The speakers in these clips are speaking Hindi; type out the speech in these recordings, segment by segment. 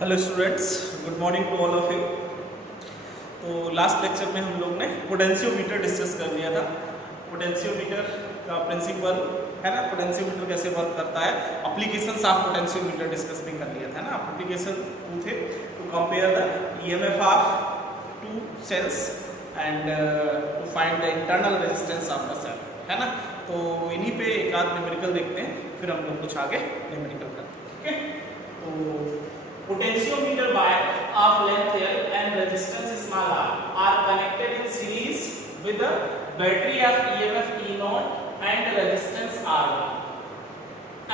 Hello students, good morning to all of you. तो लास्ट लेक्चर में हम लोग ने पोटेंशियोमीटर डिस्कस कर लिया था। पोटेंशियोमीटर का प्रिंसिपल है ना, पोटेंशियोमीटर कैसे वर्क करता है, एप्लीकेशंस ऑफ पोटेंशियोमीटर डिस्कस भी कर लिया था ना। एप्लीकेशन टू थे to compare the EMF of two cells and to find the internal resistance of the cell, है ना। तो इन्हीं पे एक आध न्यूमेरिकल देखते हैं, फिर हम लोग कुछ आगे न्यूमेरिकल करते हैं। ठीक है, तो potentiometer wire of length L and resistance small r are connected in series with a battery of EMF E0 and resistance R1.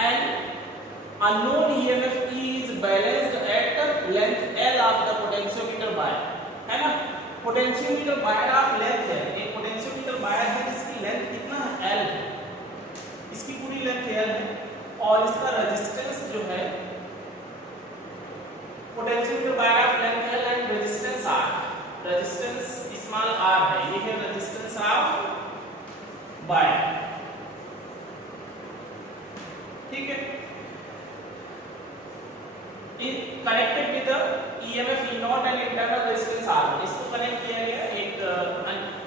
And unknown EMF E is balanced at length L of the potentiometer wire. है ना, potentiometer wire of length है, एक potentiometer wire है जिसकी लेंथ कितना है, L है, इसकी पूरी लेंथ L है और इसका रेजिस्टेंस जो है potentiometer wire of length L and resistance R, resistance small r है, ये है रेजिस्टेंस ऑफ वायर। ठीक है, connected with EMF E0 and internal resistance R, इसको कनेक्ट किया गया एक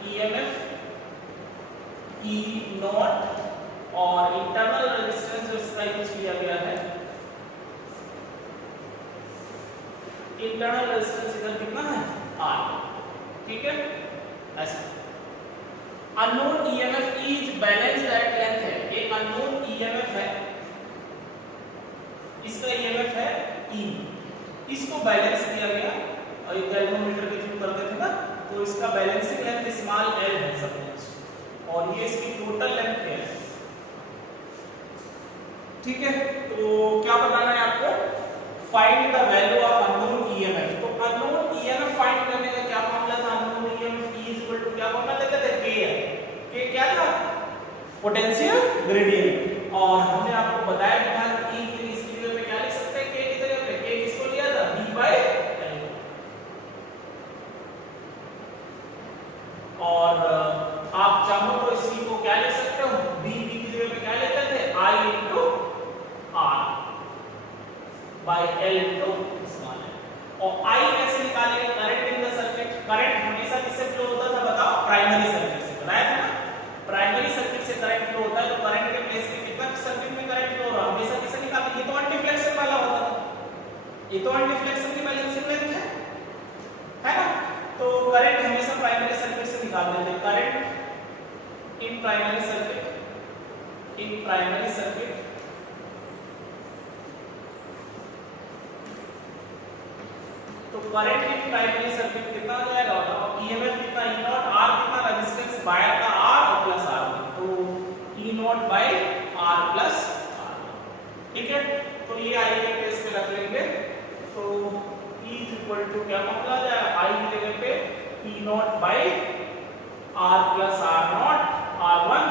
EMF E0 और इंटरनल रेजिस्टेंस जो इसका यूज किया गया है, इंटरनल रेजिस्टेंस इधर कितना है, R। ठीक है, ऐसा unknown EMF E is balanced at length है, एक अननोन EMF है, इसका EMF है E, इसको बैलेंस किया गया और एक गैल्वेनोमीटर के थ्रू करते थे ना, तो इसका बैलेंसिंग लेंथ स्मॉल l है सब कुछ और ये इसकी टोटल लेंथ है। ठीक है, तो क्या बताना है आपको, find the value of unknown EMF। तो अननोन EMF फाइंड करने का क्या फॉर्मूला था, unknown EMF E equal to क्या फॉर्मूला देते थे, K क्या था, पोटेंशियल ग्रेडियंट। और हमने आपको बताया था कि E की इसकी जगह पे क्या लिख सकते हैं, K की जगह पे K किसको लिया था, V/L। और आप चाहो तो इसी को क्या लिख सकते हो, V की जगह पे क्या लेते थे, I into R by L into small l। और I कैसे निकालेंगे, current in the circuit. Current हमेशा किससे फ्लो होता था बताओ, प्राइमरी सर्किट से, बताया था ना, प्राइमरी सर्किट से करंट फ्लो होता है। तो करंट के प्लेस पे कितना सर्किट में करंट फ्लो हो रहा है, हमेशा किसे निकालते, ये तो एंटीफ्लेक्शन वाला होता था, ये तो एंटीफ्लेक्शन की बैलेंसिंग लेंथ है ना। तो करंट हमेशा प्राइमरी सर्किट से निकाल देते हैं, current in primary circuit, in primary circuit. तो करंट इन प्राइमरी सर्किट कितना हो जाएगा, EMF कितना, E0, R कितना, रेजिस्टेंस वायर का R और प्लस R, तो E0 by R plus R। ठीक है, तो ये I के प्लेस पे रख लेंगे, तो E इक्वल टू क्या फॉर्मूला आ जाएगा, I की जगह पे E0 by R plus R0 R1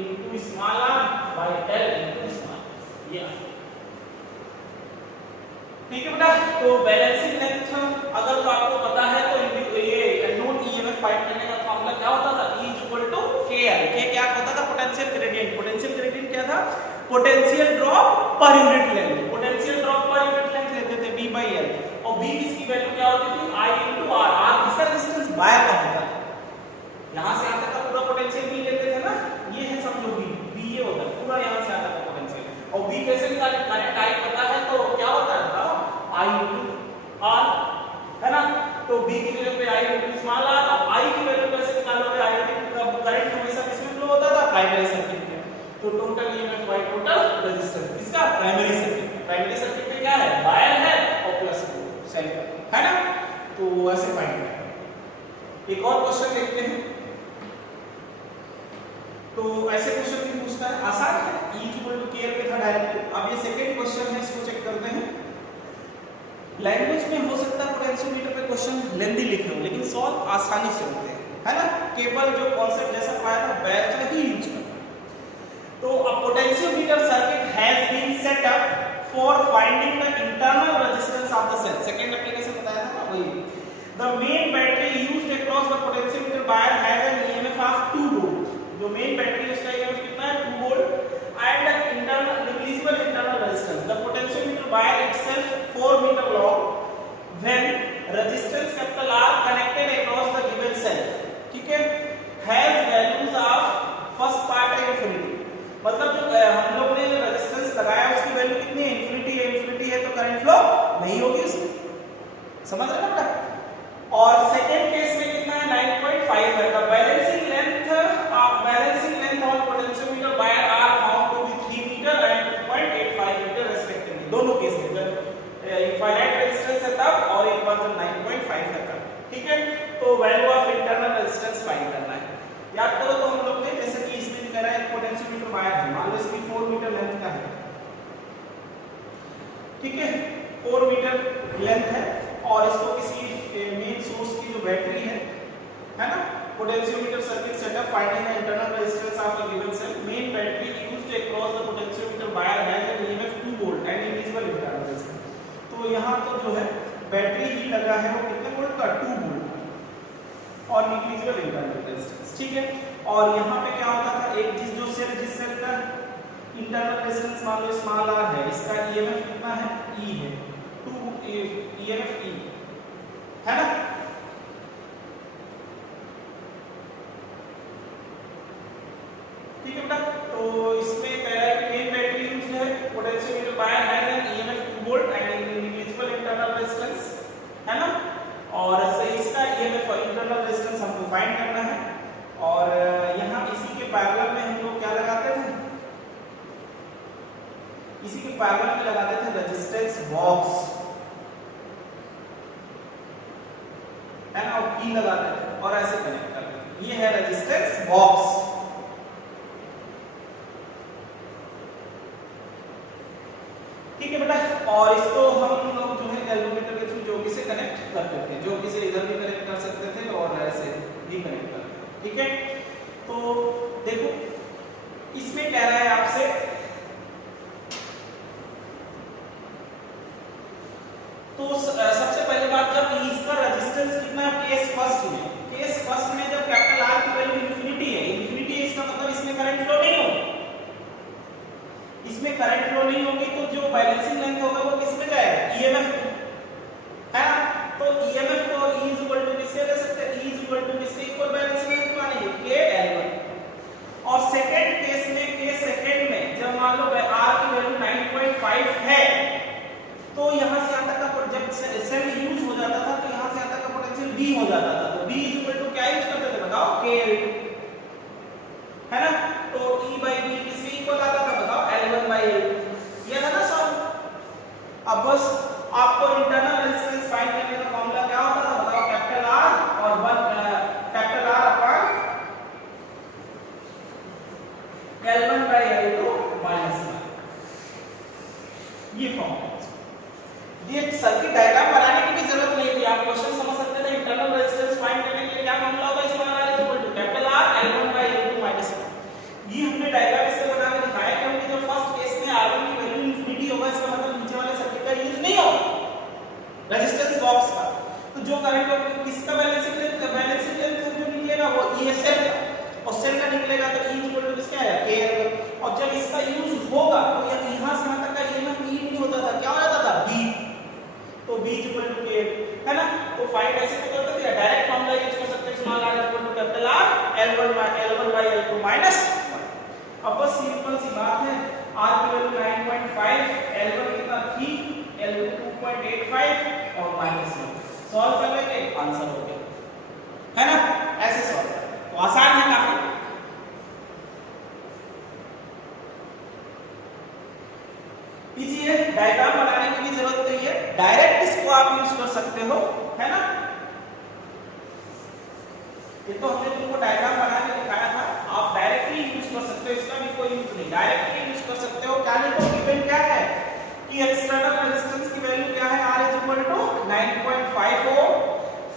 into small r by L into small, ये ठीक है बेटा। तो बैलेंसिंग लेंथ अगर तो आपको पता है तो ये नोन EMF फाइंड करने का फॉर्मूला क्या होता था, E equal to KL। K क्या होता था, पोटेंशियल ग्रेडियंट। पोटेंशियल ग्रेडियंट क्या था, potential drop per unit length. Potential drop per unit length लेते थे V/L और V इसकी वैल्यू क्या होती थी, I into R। R इसका रेजिस्टेंस वायर का होता है, यहां से आता था पूरा पोटेंशियल V लेते थे ना, ये है समझो V ये होता है पूरा, यहां से आता था पोटेंशियल। और V कैसे निकालें, करंट I पता है तो क्या होता है बताओ, I into R, है ना। तो B की जगह पे I into स्मॉल r, अब I की वैल्यू कैसे निकालोगे, I into करंट हमेशा किसमें फ्लो होता था, प्राइमरी सर्किट में। तो total EMF by total resistance, इसका प्राइमरी सर्किट, प्राइमरी सर्किट में क्या है, वायर है और प्लस सेल है ना। तो ऐसे फाइंड करें। एक और क्वेश्चन देखते हैं, तो ऐसे क्वेश्चन भी पूछता है, आसान है, E इक्वल टू KL पे था डायरेक्ट। अब ये सेकंड क्वेश्चन है, इसको चेक करते हैं। लैंग्वेज में हो सकता है पोटेंशियोमीटर पे क्वेश्चन लेंथी लिखे हो, लेकिन सॉल्व आसानी से होते हैं, है ना। केवल जो कॉन्सेप्ट जैसा पढ़ाया था वैसा ही यूज करना। तो a potentiometer circuit has been set up for finding the internal resistance of the cell. Second application बताया था ना वही। The main battery used across the potentiometer wire has an EMF of 2 volt. जो मेन बैटरी है उसका EMF कितना है, 2 volt and internal negligible internal resistance. The potentiometer wire itself 4 meter long यही होगी उसमें, समझ रहे ना बेटा। और सेकेंड केस में कितना है 9.5 है। The balancing length on potentiometer wire are found to be 3 metre and 2.85 metre respectively. दोनों केस में जब इनफाइनाइट रेजिस्टेंस है तब और एक बार जब 9.5 है तब, ठीक है। तो value of internal resistance find करना है। याद करो तो हम लोग ने जैसे कि इसमें भी करा है पोटेंशियोमीटर वायर है, मान लो इसकी 4 मीटर लेंथ का है, ठीक है 4 मीटर लेंथ है और इसको किसी मेन सोर्स की जो बैटरी है ना, potentiometer circuit setup finding the internal resistance of a given cell, main battery used across the potentiometer wire has an EMF 2 volt and individual internal resistance. तो यहां तो जो है बैटरी ही लगा है वो कितने वोल्ट का 2 वोल्ट और इंडिविजुअल इंटरनल रेजिस्टेंस, ठीक है। और यहां पे क्या होता था, एक जिस सेल का इंटरनल रेजिस्टेंस मान लो स्मॉल r है, इसका ईएमएफ कितना है E है 2 ईएमएफ E है ना। ठीक है बेटा, तो इसमें कह रहा है कि मेन बैटरी यूज्ड है potentiometer wire has an EMF 2 volt and individual internal resistance, है ना। और सही इसका ईएमएफ और इंटरनल रेजिस्टेंस हमको फाइंड करना है। और यहां इसी के पैरेलल में हम लोग क्या लगाते थे, इसी के पैरेलल में लगाते थे रेजिस्टेंस बॉक्स, है ना, और की लगाते थे और ऐसे कनेक्ट करते थे। ये है रेजिस्टेंस बॉक्स, ठीक है बेटा। और इसको हम लोग जो है कैलकुलेटर के थ्रू जोगी से कनेक्ट करते थे, जोगी से इधर भी कनेक्ट कर सकते थे और ऐसे भी कनेक्ट करते थे, ठीक है। तो देखो इसमें कह रहा है आपसे तो सबसे पहले बात, जब इसका रेजिस्टेंस कितना है केस फर्स्ट में जब कैपिटल R की वैल्यू इंफिनिटी है इसका मतलब इसमें करंट फ्लो नहीं होगी, इसमें करंट फ्लो नहीं होगी तो जो बैलेंसिंग लेंथ होगा वो किस में जाएगा, ईएमएफ है ना। तो ईएमएफ को E इक्वल टू किससे ले सकते हैं, E इक्वल टू किसके इक्वल बैलेंसिंग लेंथ मानेंगे K L1। और सेकंड केस में जब मान लो R की वैल्यू 9.5 है तो यहां से यहां तक का जब सेल यूज हो जाता था तो यहां से यहां तक का पोटेंशियल V हो जाता था। तो V इक्वल टू क्या यूज करते थे बताओ, KL2, है ना। तो E/V किसके इक्वल आता था बताओ, L1/L2। ये था ना सॉल्व। अब बस आपको इंटरनल रेजिस्टेंस फाइंड करने का फॉर्मूला क्या होता था बताओ, कैपिटल R और 1 capital R upon L1/L2 minus 1, ये फॉर्मूला। ये सर्किट डायग्राम बनाने की भी जरूरत नहीं थी, आप क्वेश्चन समझ सकते थे। इंटरनल रेजिस्टेंस फाइंड करने के लिए क्या फॉर्मूला होगा, इसमें R equal to capital R L1/L2 minus 1। ये हमने डायग्राम इससे बना के दिखाया क्योंकि जो फर्स्ट केस में R1 की वैल्यू इंफिनिटी होगा, इसका मतलब नीचे वाले सर्किट का यूज नहीं होगा रेजिस्टेंस बॉक्स का। तो जो करंट होगा किसका बैलेंसिंग लेंथ जो निकलेगा वो ये सेल का, और सेल का निकलेगा तो E इक्वल टू किसका आएगा KL। और जब इसका यूज होगा तो यहां से यहां तक का ईएमएफ E नहीं होता था, क्या हो जाता था B, तो B इक्वल टू K, है ना। तो फाइंड ऐसे तो करते थे, डायरेक्ट फॉर्मूला यूज कर सकते हैं, small r equal to capital R L1/L2 minus 1। अब बस सिंपल सी बात है, R की वैल्यू 9.5, L1 कितना 3, L2 2.85 और माइनस 1। सॉल्व कर लेंगे, आंसर हो गया, है ना। ऐसे सॉल्व तो आसान है काफी। इसी डायग्राम बनाने की भी जरूरत नहीं है, डायरेक्ट इसको आप यूज कर सकते हो, है ना। ये तो हमने तुमको डायग्राम बना के दिखाया था, आप डायरेक्टली यूज कर सकते हो, इसका भी कोई यूज नहीं, डायरेक्टली यूज कर सकते हो। क्या लिखो, गिवन क्या है कि एक्सटर्नल रेजिस्टेंस की वैल्यू क्या है, R इक्वल टू 9.5 हो,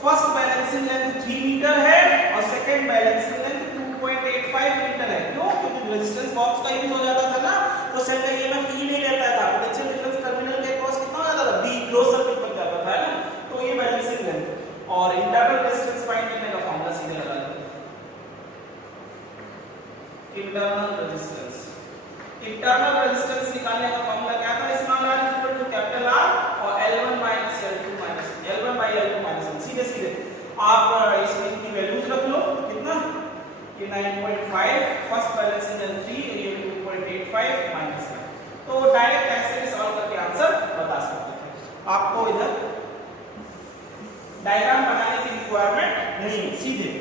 फर्स्ट बैलेंसिंग लेंथ 3 मीटर है और सेकंड बैलेंसिंग लेंथ 2.85 मीटर है। क्यों, क्योंकि रेजिस्टेंस बॉक्स का यूज हो जाता था ना, तो सेल का ईएमएफ E नहीं लेता था, पोटेंशियल डिफरेंस टर्मिनल के क्रॉस कितना हो जाता था, B क्लोज सर्किट बन जाता था, है ना। तो ये बैलेंसिंग लेंथ और इंटरनल रेजिस्टेंस फाइंड करने का फॉर्मूला सीधे लगा देते हैं, इंटरनल रेजिस्टेंस निकालने का फॉर्मूला क्या था, small r equal to capital R और L1 minus L2 minus L1/L2 minus 1। सीधे सीधे आप इसमें की वैल्यूज रख लो, कितना ये 9.5, फर्स्ट बैलेंसिंग लेंथ 3, ये 2.85 माइनस 1। तो डायरेक्ट ऐसे सॉल्व करके आंसर बता सकते हैं। आपको डायग्राम बनाने की रिक्वायरमेंट नहीं है, सीधे।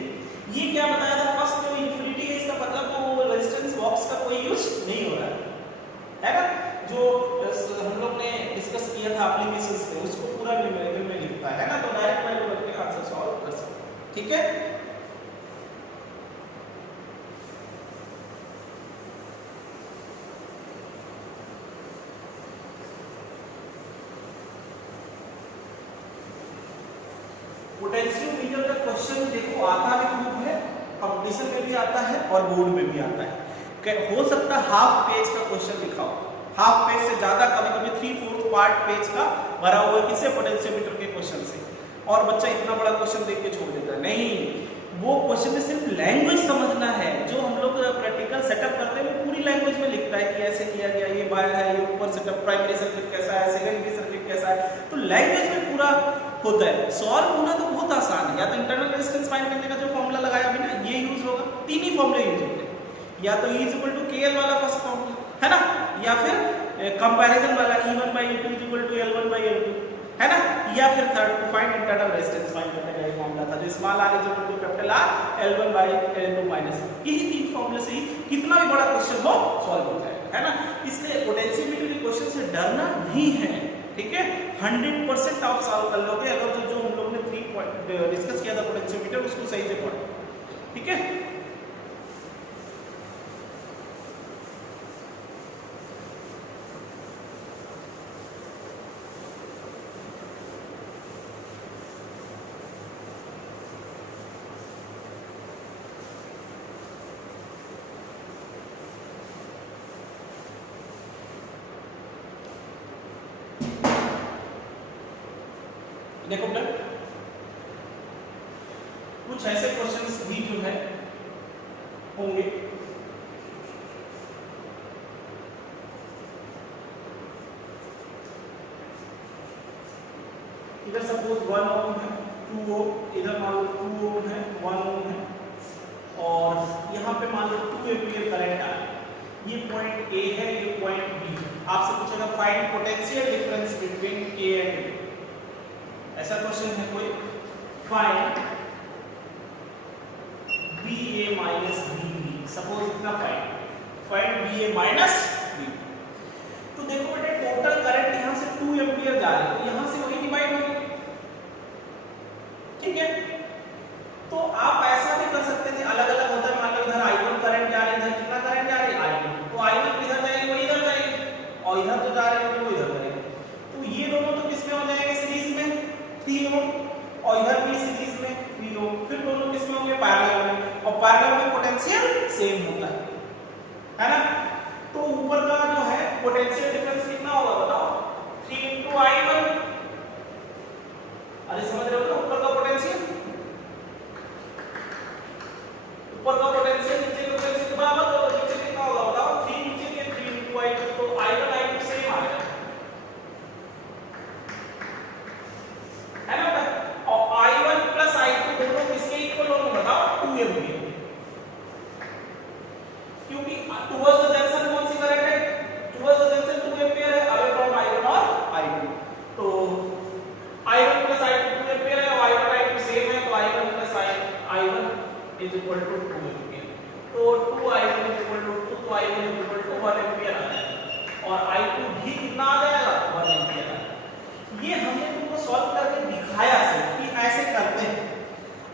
ये क्या बताया था, फर्स्ट जो इंफिनिटी है इसका मतलब वो रेजिस्टेंस बॉक्स का कोई यूज नहीं हो रहा है ना, जो हम लोग ने डिस्कस किया था एप्लीकेशंस में, उसको पूरा न्यूमेरिकल में लिखता है ना, तो डायरेक्ट वैल्यू करके आंसर सॉल्व कर सकते हैं, ठीक है। पोटेंशियोमीटर का क्वेश्चन देखो आता भी खूब है, कंपटीशन में भी आता है और बोर्ड में भी आता है। हो सकता है हाफ पेज का क्वेश्चन लिखा हो, हाफ पेज से ज्यादा, कभी कभी 3/4 पार्ट पेज का भरा हुआ है किससे, पोटेंशियोमीटर के क्वेश्चन से, और बच्चा इतना बड़ा क्वेश्चन देख के छोड़ देता है। नहीं, वो क्वेश्चन में सिर्फ लैंग्वेज समझना है, जो हम लोग प्रैक्टिकल सेटअप करते हैं वो पूरी लैंग्वेज में लिखता है कि ऐसे किया गया, ये वायर है, ये ऊपर सेटअप, प्राइमरी सर्किट कैसा है, सेकेंडरी सर्किट कैसा है, तो लैंग्वेज में पूरा होता है। सॉल्व होना तो बहुत आसान है, या तो इंटरनल रेजिस्टेंस फाइंड करने का जो फॉर्मूला लगाया अभी ना, ये यूज होगा, तीन ही फॉर्मूले यूज होते हैं, या तो E इक्वल टू KL वाला फर्स्ट फॉर्मूला है ना, या फिर कंपैरिजन वाला E1 by E2 equal to L1 by L2 है ना, या फिर third to find internal resistance find करने का ये फॉर्मूला था, जो small r equal to capital R L1 by L2 minus, यही तीन फॉर्मूले से ही कितना भी बड़ा क्वेश्चन हो सॉल्व हो जाएगा, है ना। इसलिए पोटेंशियोमीटर के क्वेश्चन से डरना नहीं है, ठीक है, 100% आप सॉल्व कर लोगे अगर जो हम लोग ने 3 पॉइंट डिस्कस किया था पोटेंशियोमीटर, उसको सही से पढ़ो, ठीक है। देखो बेटा, कुछ ऐसे क्वेश्चंस भी जो है होंगे, इधर सपोज 1 ओम है, 2 ओम, इधर मान लो 2 ओम है, 1 ओम है, और यहाँ पे मान लो 2 एम्पीयर करंट आ रहा है, ये पॉइंट A है, ये पॉइंट B, आपसे पूछेगा find potential difference between A and B, ऐसा क्वेश्चन है कोई, find BA minus BB, suppose इतना फाइंड BA माइनस BB। तो देखो बेटे, टोटल करंट यहाँ से 2 एम्पीयर जा रही है, तो यहाँ से वही डिवाइड होगी, ठीक है। तो आप ऐसा भी कर सकते थे, अलग अलग होता है, मान लो इधर I1 करंट जा रही है, इधर कितना करंट जा रही है I2, तो I1 इधर जाएगी, वो इधर जाएगी, और इधर तो जा रही है वो इधर जाएगी, तो ये दोनों तो किसमें हो जाएंगे, सीरीज में 3 ओम, और इधर भी सीरीज में 3 ओम, फिर दोनों किसमें होंगे, पैरेलल में, और पैरेलल में पोटेंशियल सेम होता है ना। तो ऊपर का जो है पोटेंशियल डिफरेंस कितना होगा बताओ, 3 × I1, अरे समझ रहे हो ना, ऊपर का पोटेंशियल, ऊपर का पोटेंशियल नीचे का पोटेंशियल बराबर, तो नीचे कितना होगा बताओ, 3 नीचे के 3 × I2, तो I1 I2 सेम आ गया, है ना। और I1 प्लस I2 दोनों किसके इक्वल होंगे बताओ, 2 एम्पीयर, क्योंकि टुवर्ड्स द जंक्शन कौन सी करंट है, टुवर्ड्स द जंक्शन 2 एम्पीयर है, अवे फ्रॉम I1 और I2, तो I1 प्लस I2 2 एम्पीयर है, और I1 I2 सेम है, तो I1 plus I1 is equal to 2 ampere, तो 2I1 इज इक्वल टू 2, तो I1 is equal to 1 ampere आ जाएगा, और I2 भी कितना आ जाएगा, 1 एम्पीयर आ जाएगा। ये हमने तुमको सॉल्व करके दिखाया सिर्फ कि ऐसे करते हैं,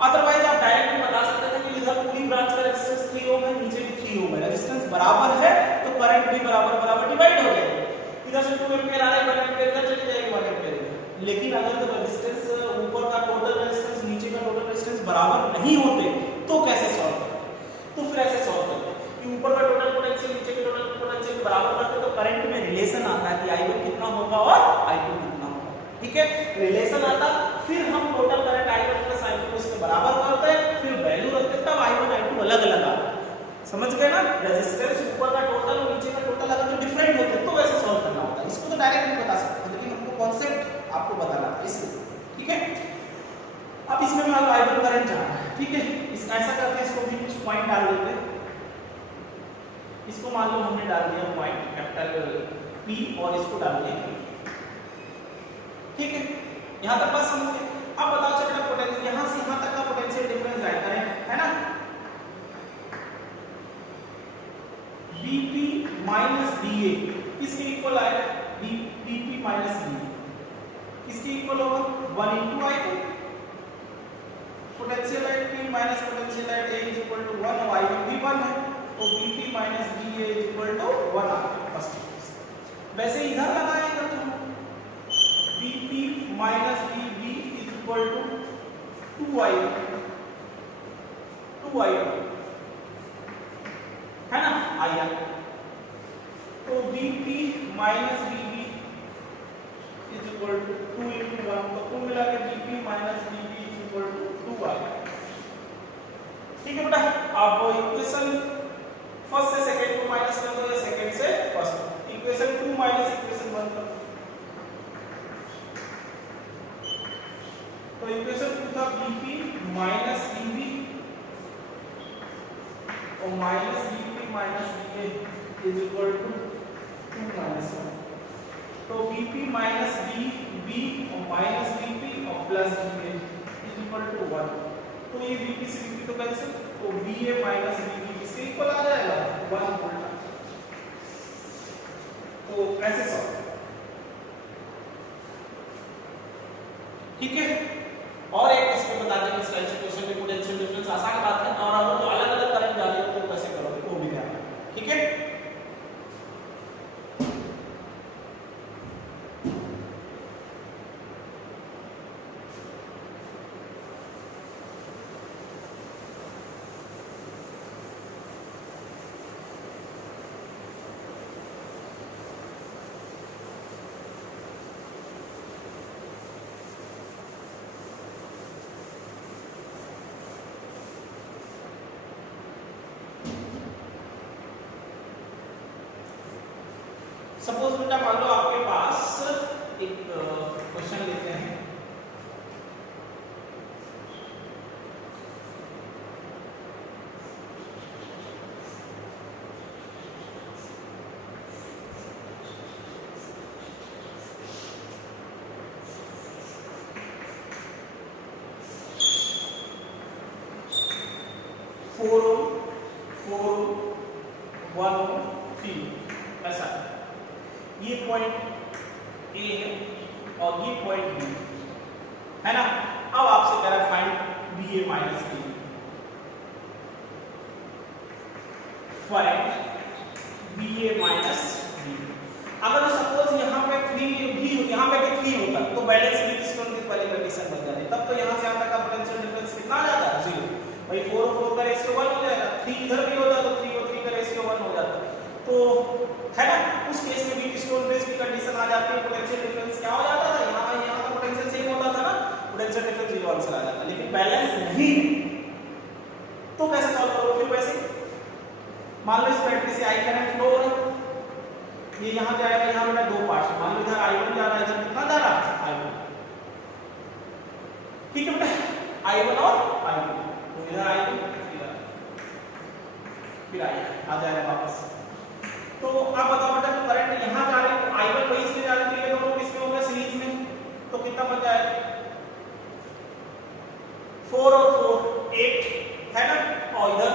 अदरवाइज आप डायरेक्ट भी बता सकते थे कि इधर पूरी ब्रांच का रेजिस्टेंस 3 ओम है, नीचे भी 3 ओम है, रेजिस्टेंस बराबर है तो करंट भी बराबर बराबर डिवाइड हो जाएगा, इधर से 2 एम्पीयर आ रहा है, 1 एम्पीयर इधर चली जाएगी, 1 एम्पीयर इधर। लेकिन अगर तो रेजिस्टेंस ऊपर का टोटल रेजिस्टेंस नीचे का टोटल रेजिस्टेंस बराबर नहीं होते तो कैसे सॉल्व करते, तो फिर ऐसे सॉल्व करते कि ऊपर का टोटल पोटेंशियल नीचे के टोटल पोटेंशियल बराबर करते, तो करंट में रिलेशन आता है कि I1 कितना होगा और I2 कितना होगा, ठीक है, रिलेशन आता, फिर हम total current I1 plus I2 को इसके बराबर करते हैं, फिर वैल्यू रखते हैं, तब I1 I2 अलग अलग आता है, समझ गए ना। रेजिस्टेंस ऊपर का टोटल और नीचे का टोटल अगर जो डिफरेंट होते तो वैसे सॉल्व करना होता है, इसको तो डायरेक्ट नहीं बता सकते, लेकिन हमको कांसेप्ट आपको बताना है इसलिए, ठीक है। अब इसमें मान लो I1 करंट जा रहा है, ठीक है, इस ऐसा करते हैं, इसको भी कुछ पॉइंट डाल देते हैं, इसको मान लो हमने डाल दिया पॉइंट कैपिटल P और इसको डाल दिया, ठीक है, यहां तक बात समझ गए। अब बताओ बेटा पोटेंशियल यहां से यहां तक का पोटेंशियल डिफरेंस राइट करें, है ना। Bp माइनस Da किसके इक्वल आएगा? Bp माइनस Da किसके इक्वल होगा? 1 into I2 potential at P minus potential at A is equal to 1 और I2 भी 1 है, तो Bp minus Da is equal to 1 आ गया फर्स्ट इक्वेशन। वैसे इधर लगाएगा तो Bp minus Bv is equal to 2I2 है ना, आया। तो Bp minus Bv is equal to 2 into 1, तो कुल मिला के Bp minus Bv is equal to 2 आया। ठीक है बेटा, अब इक्वेशन फर्स्ट से सेकंड को माइनस कर दो या सेकंड से फर्स्ट, इक्वेशन 2 माइनस इक्वेशन 1 कर दो। तो इक्वेशन 2 था Bp माइनस Bv और minus Bp minus Ba is equal to 2 minus 1, तो Bp माइनस Bv और माइनस Bp और plus Ba is equal to 1, तो ये Bp से Bp तो कैंसिल, तो Ba माइनस Bv इसके इक्वल आ जाएगा 1 उल्टा। तो ऐसे सॉल्व, ठीक है। और एक इसमें बता दें इस टाइप से क्वेश्चन में पोटेंशियल डिफरेंस आसान बात है, और अगर जो अलग अलग करंट जा रही है तो कैसे करोगे वो भी ध्यान रखना, ठीक है। सपोज बेटा मान लो आपके पास एक क्वेश्चन लेते हैं, फोर 1 3 ऐसा, ये पॉइंट A है और ये पॉइंट B है ना। अब आपसे कह रहा है find Ba minus B, find Ba minus B। अगर सपोज यहाँ पे 3 भी यहाँ पे भी 3 होता तो बैलेंस ब्रिजस्टोन की वाली कंडीशन बन जाती, तब तो यहाँ से यहाँ तक का पोटेंशियल डिफरेंस कितना आ जाता है 0, भाई 4 और 4 का रेशियो 1 हो जाएगा, 3 इधर भी होता तो 3 और 3 का रेशियो 1 हो जाता, तो है ना। उस केस में ब्रिजस्टोन बेस की कंडीशन आ जाती है, पोटेंशियल डिफरेंस क्या हो जाता था, यहाँ का पोटेंशियल सेम होता था ना, पोटेंशियल डिफरेंस 0 आंसर आ जाता, लेकिन बैलेंस नहीं तो कैसे सॉल्व करोगे फिर? वैसे मान लो इस बैटरी से आई करंट फ्लो हो रहा, ये यहाँ जाएगा, यहाँ बेटा दो पार्ट, मान लो इधर I1 जा रहा है, इधर कितना जा रहा है I1, ठीक है बेटा, I1 और I2, तो इधर I2 फिर आ जाएगा वापस। तो अब बताओ बेटा जो करंट यहाँ जा रही है तो I1 वही इसमें जा रही है, ये दोनों किसमें होगा सीरीज में, तो कितना बन जाएगा 4 और 4 8 है ना, और इधर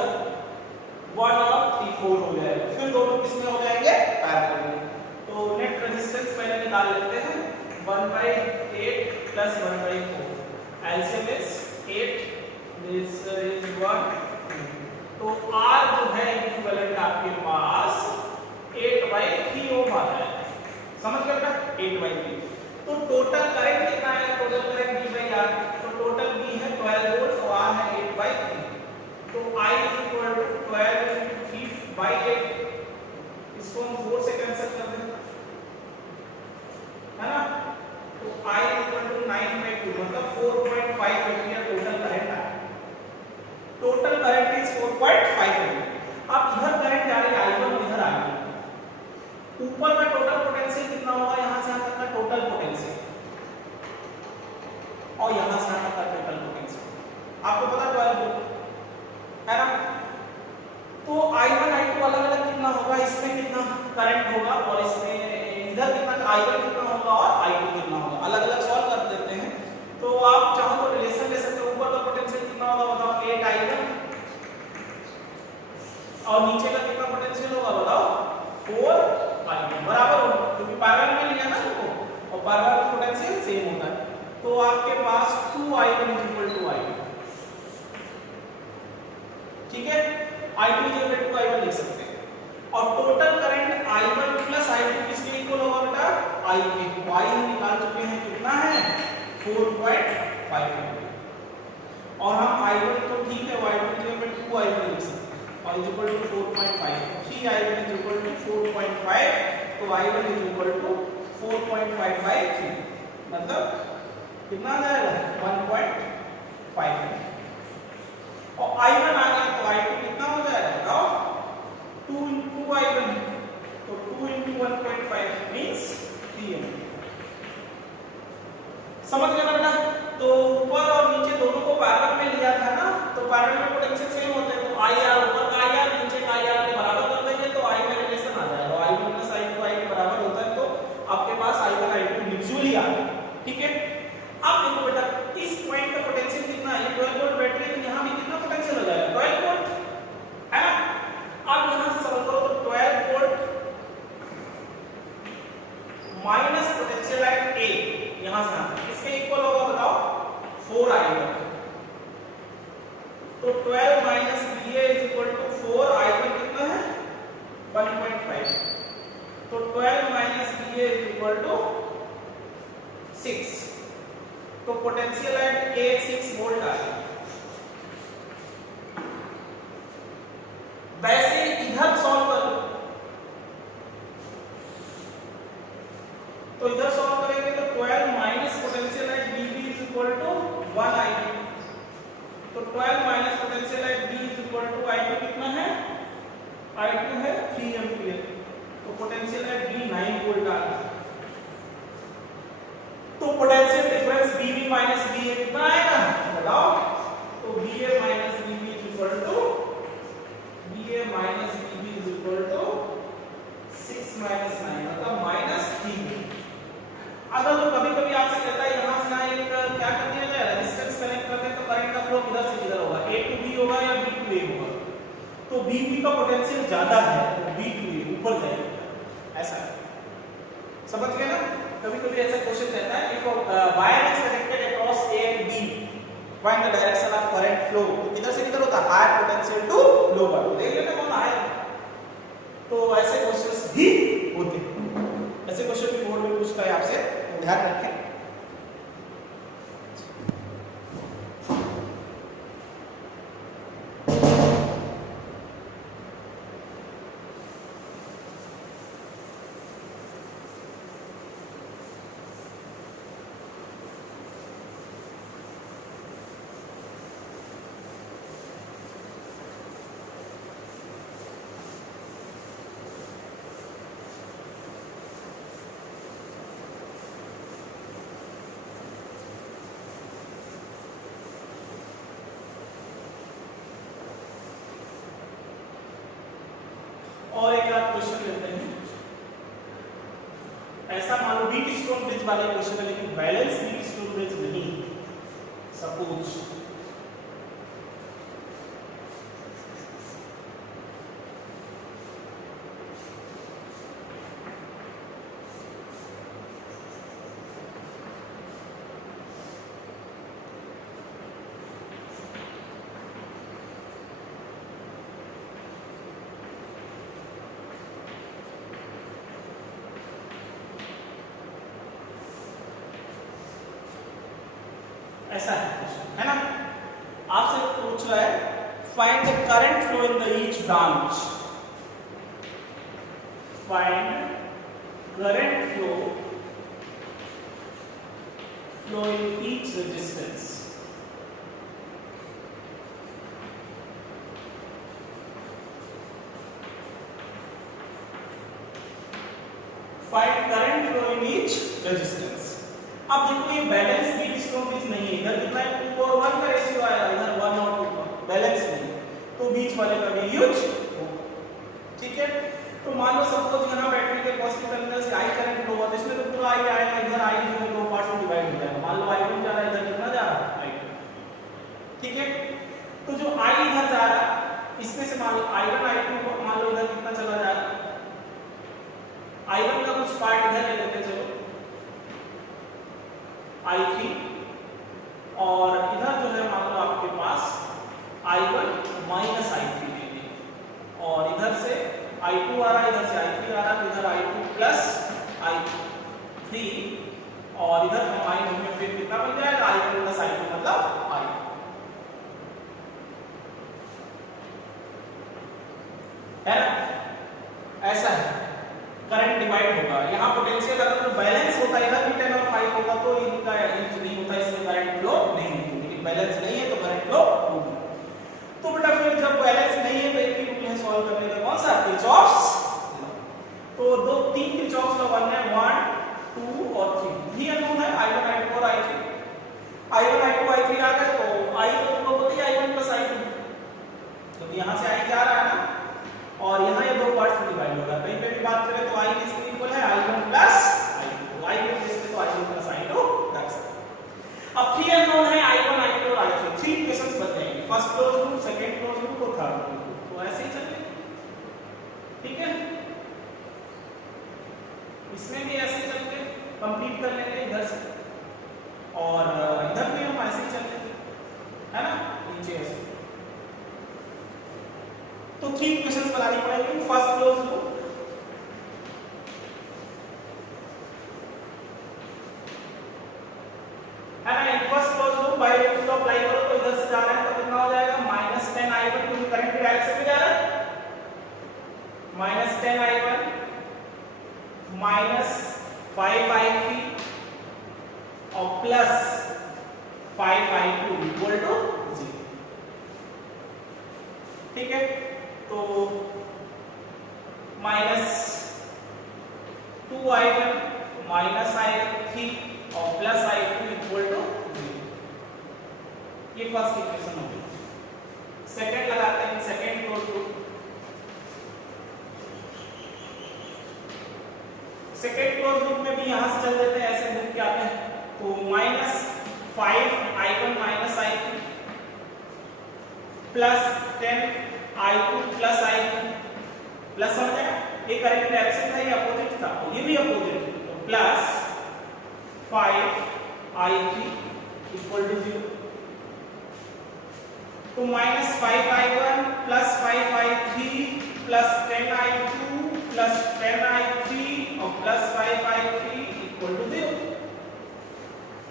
1 और 3 4 हो जाएगा, फिर दोनों किसमें हो जाएंगे पैरेलल में। तो नेट रेजिस्टेंस पहले निकाल लेते हैं, 1/8 plus 1/4, LCM is 8, this is 1, तो R जो है इक्विवेलेंट आपके पास 8/3 ओम आता है, समझ गए बेटा 8/3। तो टोटल करंट कितना है, टोटल करंट V/R, तो टोटल V है 12 वोल्ट और R है 8/3, तो I = 12 × 3/8, इसको हम 4 से कैंसिल कर दें, है ना, तो I = 9/2, मतलब 4.5 एम्पीयर टोटल करंट है, टोटल करंट इज 4.5 एम्पीयर। अब इधर करंट जा रही है I1, इधर I2, ऊपर का टोटल पोटेंशियल कितना होगा, यहां से यहां तक का टोटल पोटेंशियल और यहां से यहां तक का टोटल पोटेंशियल आपको पता 12 वोल्ट है ना। तो I1 I2 अलग अलग कितना होगा, इसमें कितना करंट होगा और इसमें इधर कितना I1 कितना होगा और I2 कितना होगा, अलग अलग सॉल्व कर देते हैं। तो आप चाहो और पैरेलल पोटेंशियल सेम होता है। तो आपके पास 2I1 = I2, ठीक है, I2 = I1 लिख सकते हैं। और टोटल करंट I1 + I2 किसके इक्वल होगा बेटा? I के। तो I हम निकाल चुके हैं, कितना है? 4.5। और हम I1 तो ठीक है, I2 की जगह 2I1 लिख सकते हैं और equal to 4.5, 3I1 equal to 4.5। तो I1 इक्वल टू 4.5/3, मतलब कितना आ जाएगा? 1.5। और I1 आ गया तो I2 कितना हो जाएगा बताओ? 2 × 2I1, तो 2 × 1.5 मींस 3 एम्पीयर। समझ गए ना बेटा? तो ऊपर और नीचे दोनों को पैरेलल में लिया था ना, तो पैरेलल में पोटेंशियल सेम होते हैं, तो IR ऊपर का IR नीचे का IR के बराबर कर देंगे तो I में रिलेशन आ जाएगा। I1 + I2 I के बराबर होता है, तो आपके पास I1 I2 इंडिविजुअली आ गए, ठीक है। अब देखो बेटा, इस पॉइंट का पोटेंशियल कितना है? 12 वोल्ट बैटरी है, तो यहां भी कितना पोटेंशियल हो जाएगा? 12 वोल्ट, है ना। अब यहां से सॉल्व करो तो 12 volt minus potential at A, यहां से किसके इक्वल होगा बताओ? 4I1। तो 12 - VA = 4I1 कितना है? 1.5। तो 12 - VA = 6। तो पोटेंशियल एट A 6 वोल्ट आ गया। वैसे इधर सॉल्व कर लो, तो इधर सॉल्व करेंगे तो 12 - पोटेंशियल एट BB = 1I2। तो 12 - पोटेंशियल एट B = I2 कितना है? I2 है 3 एम्पीयर। तो पोटेंशियल एट B 9 वोल्ट आ गया। तो पोटेंशियल डिफरेंस BB - BA कितना आएगा बताओ? तो BA - BB = 6 - 9, मतलब -3। अगर तो कभी-कभी आपसे कहता है यहां से एक क्या कर दिया जाए, रेजिस्टेंस कनेक्ट कर दें, तो करंट का फ्लो किधर से किधर होगा? A to B होगा या B to A होगा? तो BB का पोटेंशियल ज्यादा है तो B to A ऊपर जाएगा, ऐसा है। समझ गए ना? कभी-कभी ऐसा क्वेश्चन रहता है, if wire is connected across A and B, find the direction of current flow. तो किधर से किधर होता है? Higher potential to lower. देख लेना कौन हायर। तो ऐसे क्वेश्चंस भी होते हैं, ऐसे क्वेश्चन भी बोर्ड में पूछता है आपसे, तो ध्यान रखें। और एक आप क्वेश्चन लेते हैं, ऐसा मान लो व्हीट स्टोन ब्रिज वाले क्वेश्चन है, लेकिन बैलेंस व्हीट स्टोन ब्रिज नहीं। सपोज ऐसा है क्वेश्चन, है ना। आपसे पूछ रहा है find the current flow in the each branch, find current flow in each resistance. Find current flow in each resistance. अब देखो ये बैलेंस व्हीट स्टोन ब्रिज नहीं है, इधर कितना है 2 और 1 का रेशियो आएगा, इधर 1 और 2 का बैलेंस नहीं, तो बीच वाले का भी यूज हो, ठीक है। तो मान लो सपोज यहाँ बैटरी के पॉजिटिव टर्मिनल से आई करंट फ्लो हुआ, तो इसमें तो पूरा आई आएगा, इधर आई जो है दो पार्ट्स में डिवाइड हो जाएगा। मान लो I1 जा रहा है, इधर कितना जा रहा है I2, ठीक है। तो जो I इधर जा रहा है इसमें से मान लो I1 I2 मान लो इधर कितना चला जा रहा है, I1 का कुछ पार्ट इधर ले लेते चलो, I3 और इधर जो है मान लो आपके पास I1 माइनस I3 लेंगे और इधर से I2 आ रहा है, इधर से I3 आ रहा है, इधर I2 प्लस I3 और इधर हम I में फिर कितना बन जाएगा I1 प्लस I2 मतलब I। है ना, ऐसा है करंट डिवाइड होगा। यहाँ पोटेंशियल अगर तो बैलेंस होता है, इधर भी 10 और 5 होगा तो इनका यूज नहीं होता, इसमें करंट फ्लो नहीं होगी, लेकिन बैलेंस नहीं है तो करंट फ्लो होगी। तो बेटा फिर जब बैलेंस नहीं है तो एक ही रूल है सॉल्व करने का, कौन सा किरचॉफ्स लॉ। तो दो तीन किरचॉफ्स लॉ बनने हैं 1 2 और 3। भी अननोन है I1 I2 और I3। I1 I2 I3 आ गए तो I तो हम लोग होती है I1 प्लस I2, तो यहां से I जा रहा है ना और यहाँ ये दो पार्ट्स में डिवाइड होगा। कहीं पे भी बात करें तो I किसके इक्वल है I1 प्लस I2, I के प्लेस पे तो I1 प्लस I2 रख सकते हैं। अब 3 अननोन है I1 I2 और I3। 3 इक्वेशंस बन जाएंगे, first close loop, second close loop और थर्ड क्लोज लूप, तो ऐसे ही चलेगा। ठीक है, इसमें भी ऐसे चल के कंप्लीट कर लेंगे इधर से और इधर भी हम ऐसे ही चल लेंगे, है ना, नीचे ऐसे। तो 3 इक्वेशंस बनानी पड़ेंगी। फर्स्ट क्लोज लूप, है ना, first close loop by rules law apply करो तो इधर से जा रहा है तो कितना हो जाएगा -10 I1, क्योंकि करंट की डायरेक्शन में जा रहा है, -10 I1 -5 I3 और प्लस 5 I2 इक्वल टू 0। ठीक है, तो -2 I1 -I3 और प्लस I2 इक्वल टू 0। ये फर्स्ट इक्वेशन हो गई। सेकंड लगाते हैं, second close loop. Second close loop में भी यहां से चल देते हैं, ऐसे लिख के आते हैं, तो -5 I1 -I3 plus 10 I2 plus I3 plus समझ आया, ये करेक्ट डायरेक्शन था, ये अपोजिट था, ये भी अपोजिट, तो प्लस 5 I3 इक्वल टू 0। तो -5 I1 plus 5 I3 plus 10 I2 plus 10 I3 और प्लस 5 I3 इक्वल टू 0।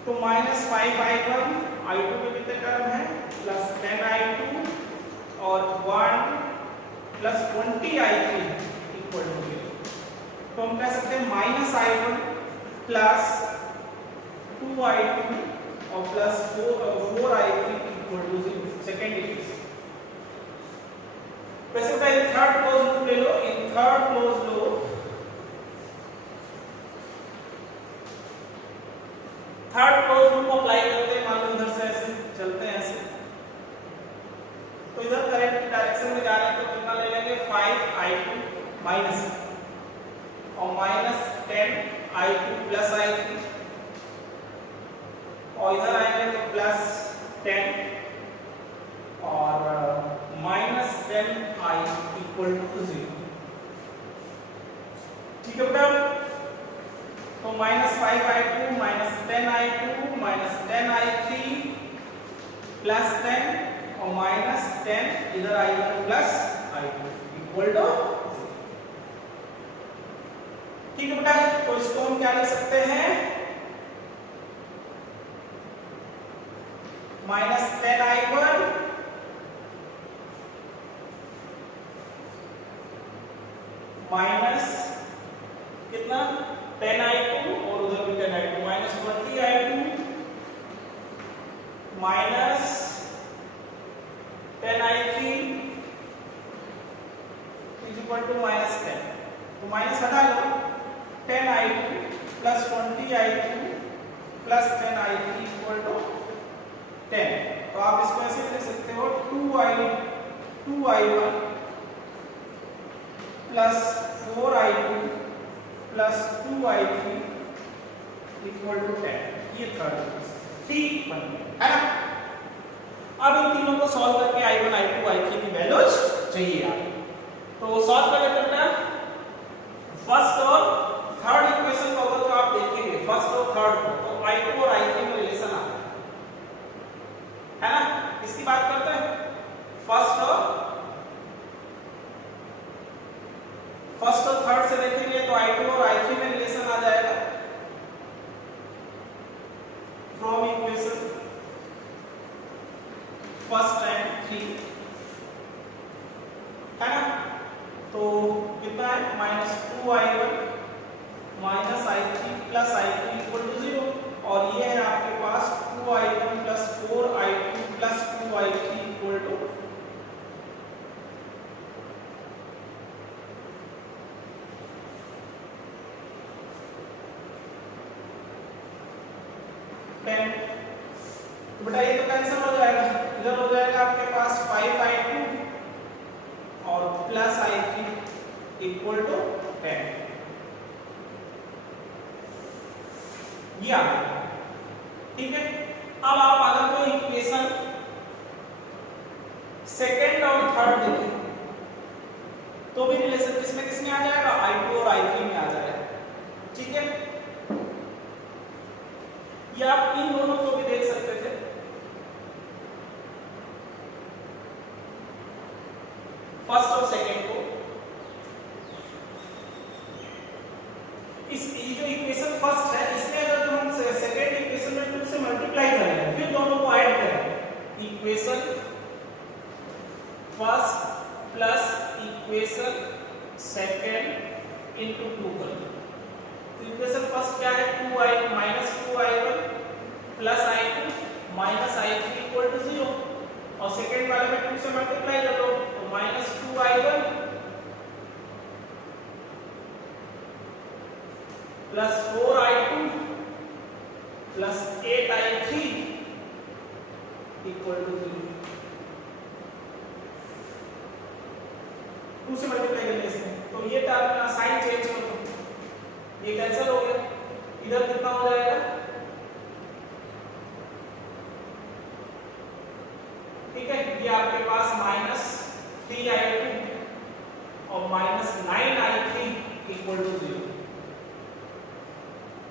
तो -5 I1 I2 में कितने टर्म है प्लस 10 I2 और 1 प्लस 20 I3 इक्वल टू 0। तो हम कह सकते हैं -I1 प्लस 2 I2 और plus 4 I3 equal to 0। Second equation. वैसे पहले थर्ड क्लोज लूप ले लो। In third close loop, third close loop apply करते हैं, मान लो इधर से ऐसे चलते हैं ऐसे, तो इधर करंट की डायरेक्शन में जा रहे हैं तो कितना ले लेंगे 5 I2 माइनस और -10 I2 प्लस I3 और इधर आएंगे तो प्लस 10 और -10 I इक्वल टू 0। ठीक है बेटा, तो -5 I2 -10 I2 -10 I3 प्लस 10 और -10 इधर I1 plus I2 equal to 0। ठीक है बेटा, तो इसको हम क्या लिख सकते हैं -10 I1 माइनस कितना 10 I2 और उधर भी 10 I2 -20 I2 minus 10 I3 is equal to -10। तो माइनस हटा लो, 10 I2 plus 20 I2 plus 10 I3 equal to 10। तो आप इसको ऐसे लिख सकते हो 2 I1 plus 4 I2 plus 2 I3 equal to 10। ये थर्ड ठीक बन गया, है ना। अब इन तीनों को सॉल्व करके I1 I2 I3 की वैल्यूज चाहिए आपको, तो सॉल्व कर लेते हैं। फर्स्ट और थर्ड इक्वेशन को अगर आप देखेंगे, फर्स्ट और थर्ड को, तो I2 और I3 में रिलेशन आता है ना। इसकी बात करते हैं फर्स्ट और थर्ड से देखेंगे तो I2 और I3 में रिलेशन आ जाएगा फ्रॉम इक्वेशन फर्स्ट एंड 3 है ना। तो कितना है -2I1 -I3 plus I2 equal to 0, और ये है आपके पास 2I1 plus 4I2 plus 2I3 equal to 10। तो बेटा ये तो कैंसिल हो जाएगा, इधर हो जाएगा आपके पास 5I2 और प्लस I3 इक्वल टू 10। ये आ गया, ठीक है। अब आप अगर कोई इक्वेशन सेकेंड और थर्ड देखें तो भी रिलेशन किसमें किसमें आ जाएगा, I2 और I3 में आ जाएगा, ठीक है। ये आप इन दोनों को भी देख सकते थे, फर्स्ट और सेकेंड को। इस ये जो इक्वेशन फर्स्ट है इसमें अगर जो हम सेकेंड इक्वेशन में 2 से मल्टीप्लाई करेंगे फिर दोनों को ऐड करेंगे, equation first plus equation second into 2 करेंगे। तो इक्वेशन फर्स्ट क्या है, 2I-2I1 plus I2 minus I3 equal to 0, और सेकेंड वाले में 2 से मल्टीप्लाई कर दो तो -2I1 plus 4I2 plus 8I3 equal to 0। 2 से मल्टीप्लाई करने से तो ये टर्म का साइन चेंज कर दो, ये कैंसिल हो गया, इधर कितना हो जाएगा, ठीक है। ये आपके पास -3I2 और -9I3 इक्वल टू 0,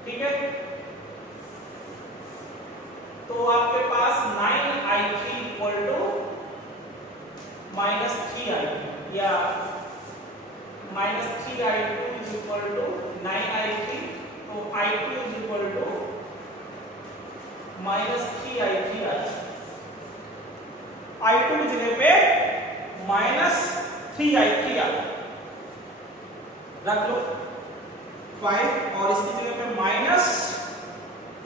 ठीक है। तो आपके पास 9I3 इक्वल टू -3I2 या -3I2 is equal to 9I3, तो I2 is equal to -3I3 I2 की जगह पे -3I3 आ रख लो 5, और इसकी जगह पे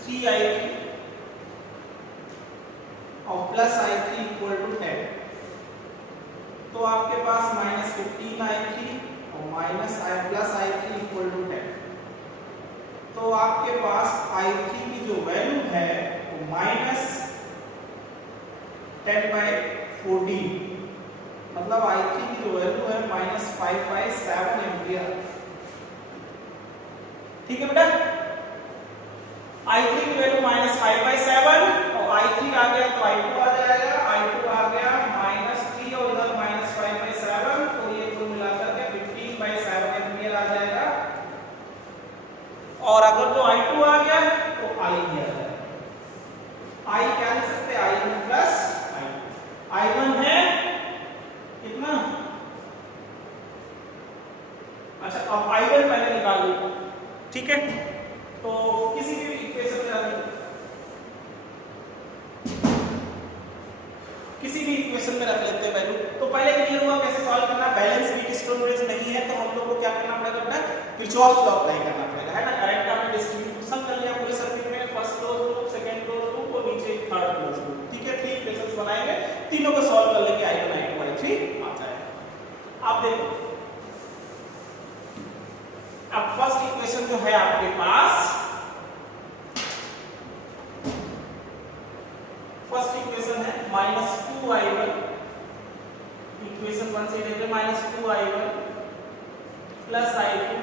-3I3 और प्लस I3 इक्वल टू 10। तो आपके पास -15I3 और प्लस I3 इक्वल टू 10। तो आपके पास I3 की जो वैल्यू है वो -10/14, मतलब I3 की जो वैल्यू है -5/7 एम्पियर, ठीक है बेटा। I3 की वैल्यू -5/7 और I3 आ गया तो I2 आ जाएगा, I2 आ गया -3 और इधर -5/7, तो ये कुल मिलाकर के 15/7 एम्पियर आ जाएगा। और अगर जो I2 आ गया तो I भी आ जाएगा। I क्या लिख सकते हैं, I1 प्लस I2। I1 है कितना, अच्छा अब I1 पहले निकाल लो, ठीक है। तो किसी भी इक्वेशन में रख लेते हैं वैल्यू। तो पहले क्लियर हुआ कैसे सॉल्व करना, बैलेंस वीक स्टोरेज नहीं है तो हम लोग को क्या करना पड़ेगा बेटा, किरचॉफ लॉ अप्लाई करना पड़ेगा, है ना। करंट का हमने डिस्ट्रीब्यूशन कर लिया पूरे सर्किट में, first close loop, second close loop और नीचे थर्ड क्लोज लूप, ठीक है। 3 इक्वेशंस बनाएंगे, तीनों को सॉल्व कर लेंगे, I1 I2 I3 आ जाएगा। आप देखो अब फर्स्ट इक्वेशन जो है आपके पास, फर्स्ट इक्वेशन है -2I1, इक्वेशन 1 से लेते -2I1 plus I2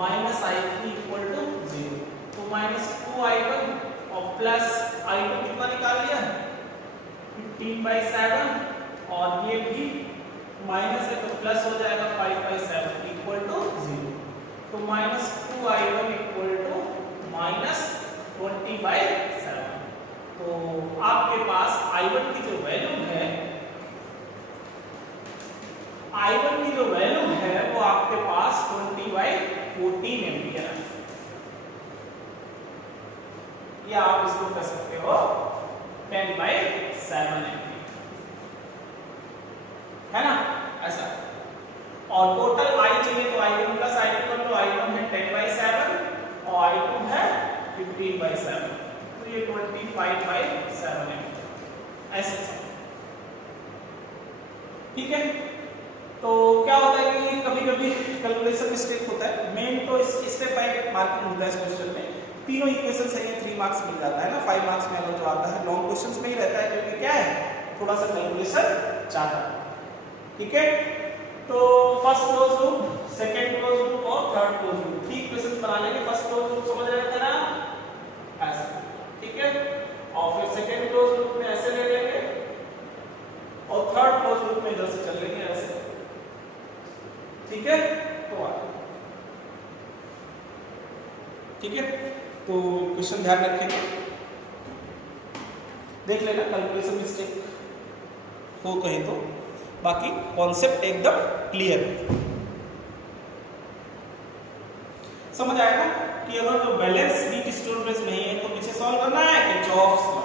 minus I3 equal to 0। तो -2I1 और प्लस I2 कितना निकाल लिया 15/7, और ये भी माइनस है तो प्लस हो जाएगा 5/7 इक्वल टू 0। तो -2I1 इक्वल टू 20/7। तो आपके पास I1 की जो वैल्यू है, I1 की जो वैल्यू है वो आपके पास 20/14 एम्पियर है, या आप इसको कह सकते हो 10/7 एम्पियर, है ना, ऐसा। और टोटल I चाहिए तो I1 प्लस I2 कर लो, I1 है 10/7 और I2 है 15/7, तो ये 25/7 है, ऐसे। ठीक है, तो क्या होता है कि कभी कभी कैलकुलेशन मिस्टेक होता है। मेन तो स्टेप बाय मार्किंग होता है इस क्वेश्चन में। तीनों इक्वेशन सही है 3 मार्क्स मिल जाता है ना, 5 मार्क्स में अगर जो आता है लॉन्ग क्वेश्चंस में ही रहता है, क्योंकि क्या है थोड़ा सा कैलकुलेशन चाहता है। ठीक है, तो first close loop, second close loop और थर्ड क्लोज लूप, 3 इक्वेशंस बना लेंगे। फर्स्ट क्लोज लूप समझ रहे थे ना, ऐसे, ठीक है, और फिर सेकंड क्लोज लूप में ऐसे ले लेंगे और थर्ड क्लोज लूप में इधर से चल लेंगे ऐसे। ठीक है, तो ठीक है, तो क्वेश्चन ध्यान रखेंगे, देख लेना कैलकुलेशन मिस्टेक हो कहीं तो, बाकी कॉन्सेप्ट एकदम क्लियर है। समझ आएगा कि अगर जो बैलेंस वीक स्टोर बेस नहीं है तो पीछे सॉल्व करना है किरचॉफ्स लॉ।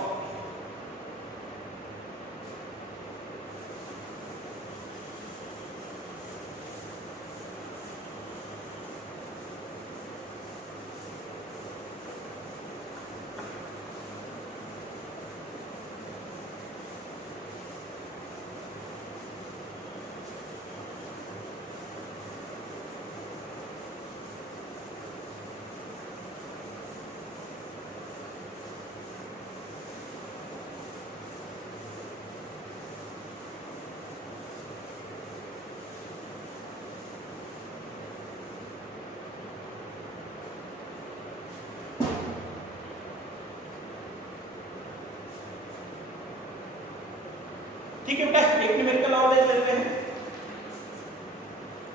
ठीक है बेटा, एक न्यूमेरिकल और देख लेते हैं।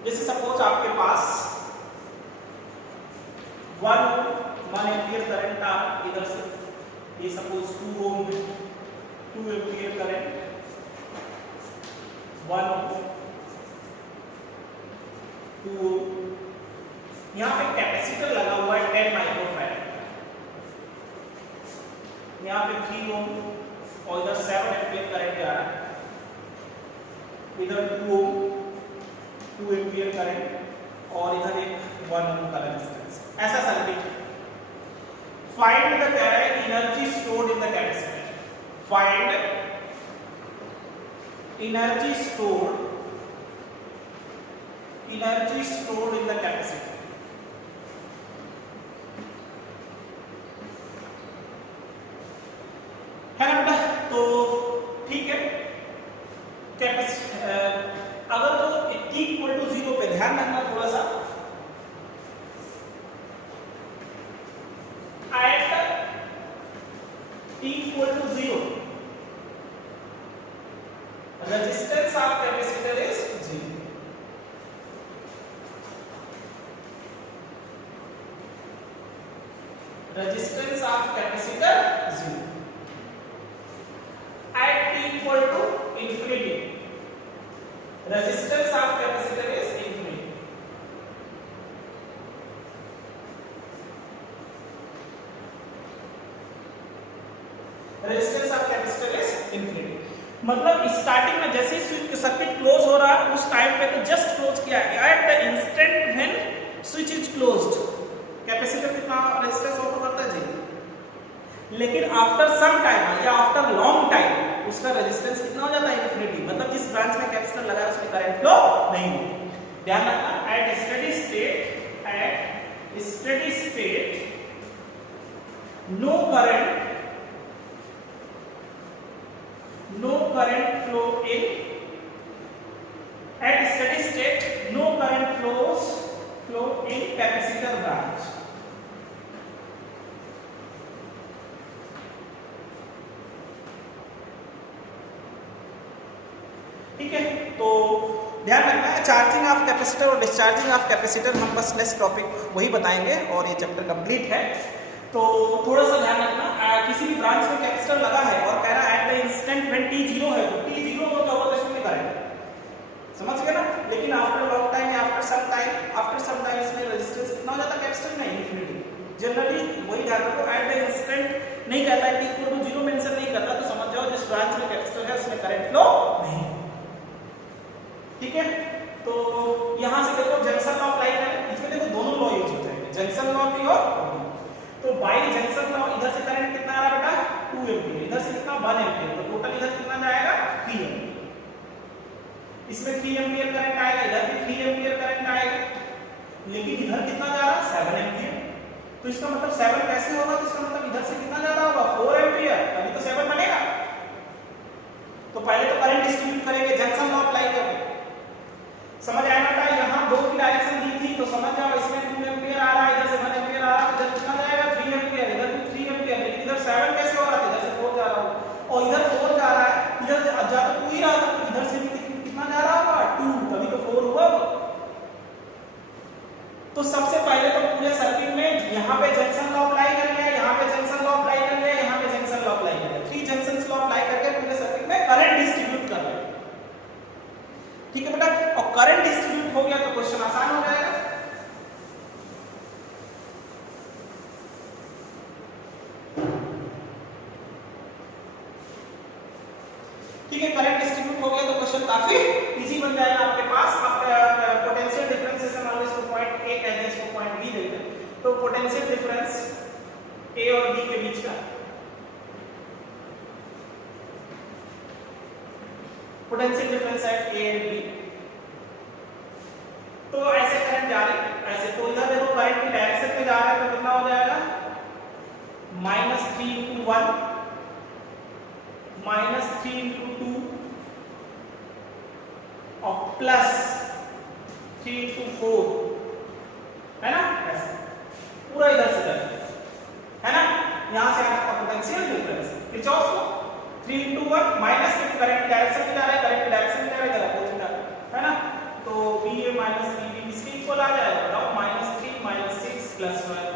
जैसे सपोज आपके पास 1 एम्पियर करंट आ इधर से, ये सपोज 2 ओम है, 2 एम्पियर करंट 1 ओम 2 ओम, यहाँ पे कैपेसिटर लगा हुआ है 10 माइक्रोफैराड, यहाँ पे 3 ओम और इधर 7 एम्पियर करंट आ रहा है, इधर 2 ओम 2 एम्पियर करंट और इधर एक 1 ओम का रेजिस्टेंस, ऐसा circuit. Find the energy stored in the capacitor, find energy stored in the capacitor. है ना बेटा, तो ठीक है, अगर तो t इक्वल टू 0 पे ध्यान रखना थोड़ा सा, at t equal to 0 resistance of capacitor is 0। Resistance of capacitor 0 at t equal to infinity, resistance of capacitor is infinity। resistance of capacitor is infinity, मतलब स्टार्टिंग में जैसे ही सर्किट क्लोज हो रहा है उस टाइम पे तो जस्ट क्लोज किया, at the instant when switch is closed capacitor कितना रेजिस्टेंस ऑफर करता है जी, लेकिन आफ्टर सम टाइम या आफ्टर लॉन्ग टाइम उसका रेजिस्टेंस कितना हो जाता है, इन्फिनिटी। मतलब जिस ब्रांच में कैपेसिटर लगा है उसमें करंट फ्लो नहीं होगा। ध्यान रखना, at steady state no current flow in, at steady state no current flow in capacitor branch. ठीक है, तो ध्यान रखना है चार्जिंग ऑफ कैपेसिटर और डिस्चार्जिंग ऑफ कैपेसिटर हम बस नेक्स्ट टॉपिक वही बताएंगे और ये चैप्टर कंप्लीट है। तो थोड़ा सा ध्यान रखना, किसी भी ब्रांच में कैपेसिटर लगा है और कह रहा है at the instant when t 0 है, तो t 0 को क्या होगा इसमें करंट, समझ गए ना। लेकिन आफ्टर लॉन्ग टाइम या आफ्टर सम टाइम इसमें रेजिस्टेंस कितना हो जाता है कैपेसिटर में, इंफिनिटी। जनरली वही ध्यान रखो, एट द इंस्टेंट नहीं कहता है, t इक्वल टू 0 मेंशन नहीं करता, तो समझ जाओ जिस ब्रांच में कैपेसिटर है उसमें करंट फ्लो नहीं, ठीक है। तो यहां से देखो जंक्शन लॉ अप्लाई करें, इसमें देखो दोनों लॉ यूज होते हैं, जंक्शन लॉ भी और तो बाय जंक्शन लॉ इधर से करंट कितना आ रहा बेटा 2 एंपियर, इधर से कितना 1 एंपियर, तो टोटल इधर कितना जाएगा 3 एंपियर, इसमें 3 एंपियर करंट आएगा, इधर भी 3 एंपियर करंट आएगा, लेकिन इधर कितना जा रहा है 7 एंपियर, तो इसका मतलब 7 कैसे होगा, तो इसका मतलब इधर से कितना जा रहा होगा 4 एंपियर, तभी तो 7 बनेगा। तो पहले तो करंट डिस्ट्रीब्यूट करेंगे जंक्शन लॉ अप्लाई करके, समझ आया बेटा। यहां 2 की डायरेक्शन दी थी, तो समझ जाओ इसमें 2 एंपियर आ रहा है, इधर से 1 एंपियर आ रहा है, इधर कितना जाएगा 3 एंपियर, इधर भी 3 एंपियर, लेकिन इधर 7 कैसे हो रहा है, इधर से 4 जा रहा है, और इधर 4 जा रहा है, इधर से जा तो 2 ही रहा था, इधर से भी कितना जा रहा होगा 2, तभी तो 4 हुआ। तो सबसे पहले तो पूरे सर्किट में यहां पे जंक्शन लॉ अप्लाई कर लिया, यहां पे जंक्शन लॉ अप्लाई कर लिया, यहां पे जंक्शन लॉ अप्लाई कर लिया, 3 जंक्शंस लॉ अप्लाई करके पूरे सर्किट में करंट डिस्ट्रीब्यूट कर लिया, ठीक है बेटा। और करंट डिस्ट्रीब्यूट हो गया तो क्वेश्चन आसान हो जाएगा। ठीक है, करंट डिस्ट्रीब्यूट हो गया तो क्वेश्चन काफी इजी बन जाएगा आपके पास। पोटेंशियल डिफरेंस मान लो इसको पॉइंट ए कहते हैं, इसको पॉइंट बी कहते हैं, तो पोटेंशियल डिफरेंस ए और बी के बीच का, potential difference at A and B, तो ऐसे करंट जा रही है ऐसे, तो इधर देखो करंट की डायरेक्शन में जा रहा है, तो कितना हो जाएगा -3 × 1 -3 × 2 और +3 × 4, है ना, ऐसे पूरा इधर से जाएगा, है ना। यहां से आपका potential difference Kirchhoff law 3 × 1 minus में करंट डायरेक्शन में जा रहा है, करंट की डायरेक्शन में जा रहा है, इधर अपोजिट जा रहा है ना, तो BA - BB इसके इक्वल आ जाएगा, बताओ -3 - 6 + 1,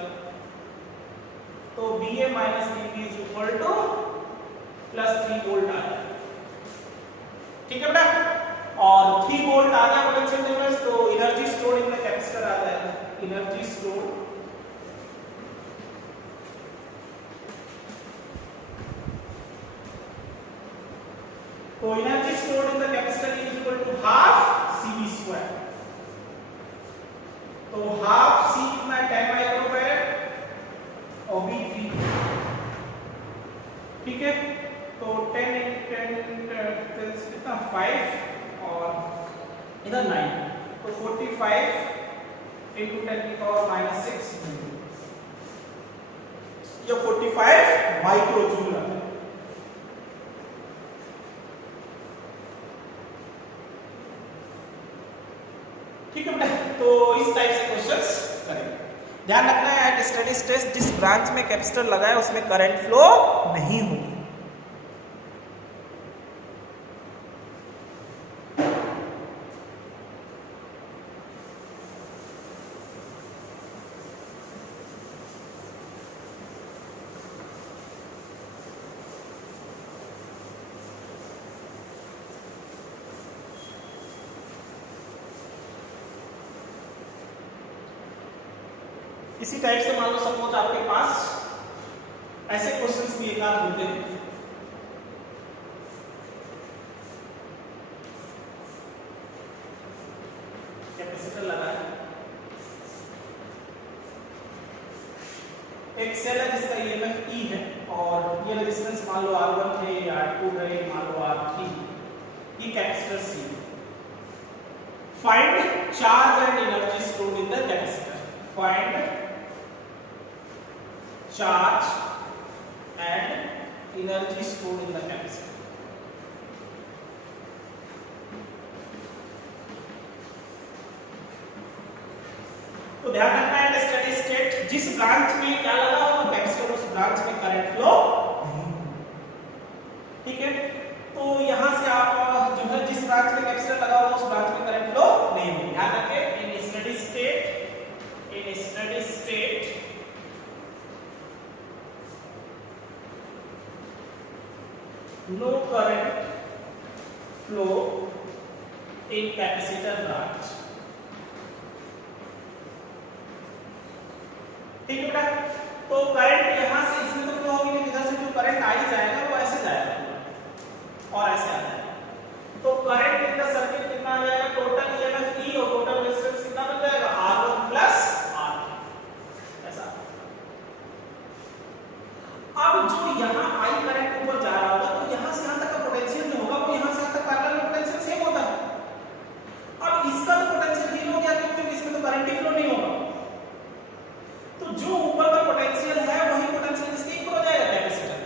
तो BA - BB = +3 वोल्ट आ जाएगा, ठीक है बेटा। और 3 वोल्ट आ गया पोटेंशियल डिफरेंस, तो energy stored in the capacitor आ जाएगा, एनर्जी स्टोर्ड तो energy stored in the capacitor is equal to half CB², तो हाफ C कितना 10 माइक्रोफैरड और B 3, ठीक है। तो 10 × 10 कितना 5 और इधर 9, तो 45 × 10⁻⁻⁶, ये 45 माइक्रो जूल आता है, ठीक है बेटा। तो इस टाइप से क्वेश्चंस करेंगे, ध्यान रखना है एट स्टडी स्टेज जिस ब्रांच में कैपेसिटर लगा है उसमें करंट फ्लो नहीं होगी। इसी टाइप से मान लो सपोज आपके पास ऐसे क्वेश्चंस भी एक आध होते हैं, कैपेसिटर लगा है, एक सेल है जिसका EMF E है और ये रेजिस्टेंस मान लो R1 है, R2 है, मान लो R3, ये capacitor C। Find charge and energy stored in the capacitor, find charge and energy stored in the capacitor। तो ध्यान रखना है स्टडी स्टेट जिस ब्रांच में क्या लगा हो कैपेसिटर उस ब्रांच में करंट फ्लो नहीं, ठीक है। तो यहां से आप जो है जिस ब्रांच में कैपेसिटर लगा हुआ उस ब्रांच में करंट फ्लो नहीं होगी, ध्यान रखें। In steady state no current flow in capacitor branch. ठीक है बेटा, तो करंट यहां से इसमें तो फ्लो होगी, इधर से जो करंट आई जाएगा वो ऐसे जाएगा और ऐसे आ जाएगा। तो करंट इन द सर्किट कितना आ जाएगा, टोटल ईएमएफ ई और टोटल रेजिस्टेंस कितना बन जाएगा, R1 प्लस R2 ऐसा। अब जो यहां आई करंट ऊपर जा रहा होगा तो यहां से यहां तक का पोटेंशियल जो होगा वो यहां से यहां तक पैरेलल पोटेंशियल सेम होता है। अब इसका तो पोटेंशियल 0 हो गया क्योंकि इसमें तो करंट ही फ्लो नहीं होगा। तो जो ऊपर का पोटेंशियल है वही पोटेंशियल इसके इक्वल हो जाएगा कैपेसिटर।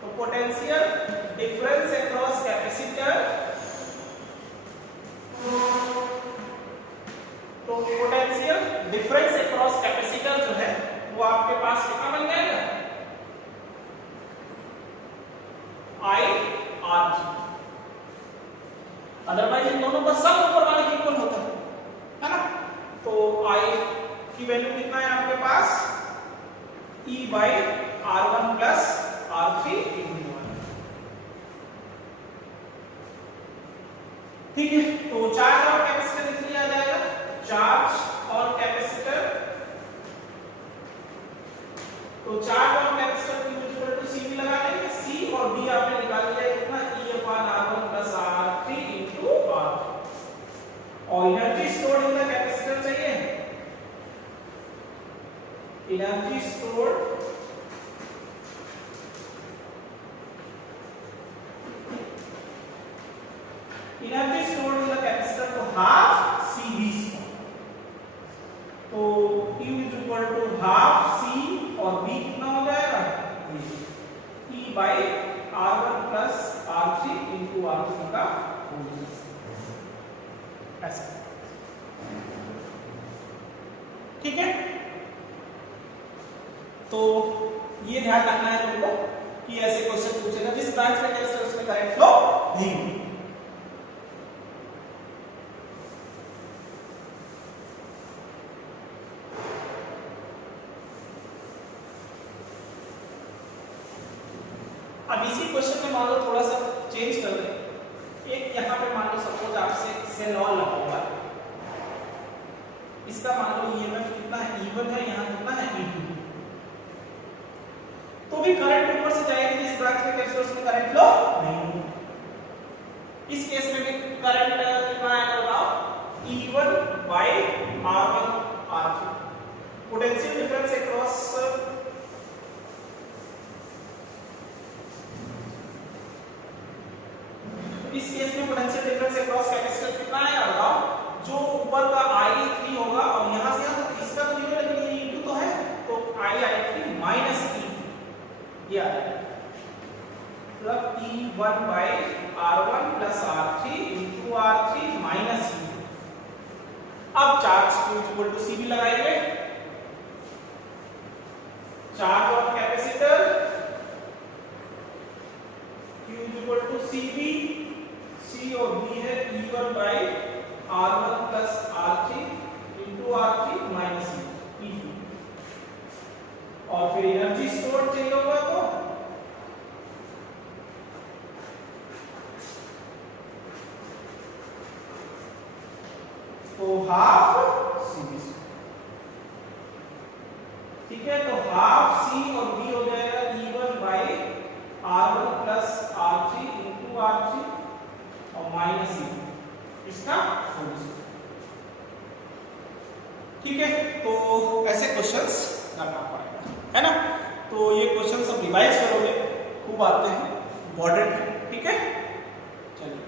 तो पोटेंशियल डिफरेंस अक्रॉस कैपेसिटर, तो पोटेंशियल डिफरेंस अक्रॉस कैपेसिटर जो है वो आपके पास कितना बन जाएगा, I R। अदरवाइज इन दोनों का सम ऊपर वाले के इक्वल होता है ना। तो I की वैल्यू कितना है आपके पास, E by R1 plus R3 into 1। ठीक है, तो चार्ज और कैपेसिटर कितनी आ जाएगा, चार्ज और कैपेसिटर, तो चार्ज और कैपेसिटर की इक्वल टू C भी लगा देंगे, C और B आपने निकाल लिया कितना, E upon R1 plus R3 into R। और energy stored in the capacitor चाहिए, energy stored in the capacitor को हाफ CV²। तो Q is equal to half C और B कितना हो जाएगा, E by R1 plus R3 into R2 का ऐसा। ठीक है, तो ये ध्यान रखना है तुमको कि ऐसे क्वेश्चन पूछेगा जिस ब्रांच में कैपेसिटर उसमें करंट फ्लो नहीं होगी। अब इसी क्वेश्चन में मान लो थोड़ा सा चेंज कर दें, एक यहाँ पे मान लो सपोज आपसे सेल ऑल लगा हुआ है, इसका मान लो ईएमएफ कितना है, E1 है, यहाँ कितना है E2। तो भी करंट ऊपर से जाएगी, इस ब्रांच में कैपेसिटर में करंट फ्लो नहीं होगा। इस केस में भी करंट कितना आएगा बताओ, E1 by R1 R2। Potential difference across इस केस में पोटेंशियल डिफरेंस अक्रॉस कैपेसिटर कितना आएगा बताओ, जो ऊपर का I3 होगा और यहां से यहां तक इसका तो 0 लेकिन ये E2 तो है, तो I3 माइनस E ये आ जाएगा, मतलब E1 by R1 plus R3 into R3 minus E2। अब charge Q equal to C भी लगाएंगे, charge of capacitor Q equal to CB, C और B है E1 by R1 plus R3 into R3 minus E2। और फिर एनर्जी स्टोर चाहिए होगा तो हाफ CB²। ठीक है, तो हाफ C और B हो जाएगा E1 by R1 plus R3 into R3 और माइनस E2 इसका होल। ठीक है, तो ऐसे क्वेश्चंस करना पड़ेगा, है ना। तो ये क्वेश्चन सब रिवाइज करोगे, खूब आते हैं, इम्पोर्टेंट है। ठीक है, चलिए।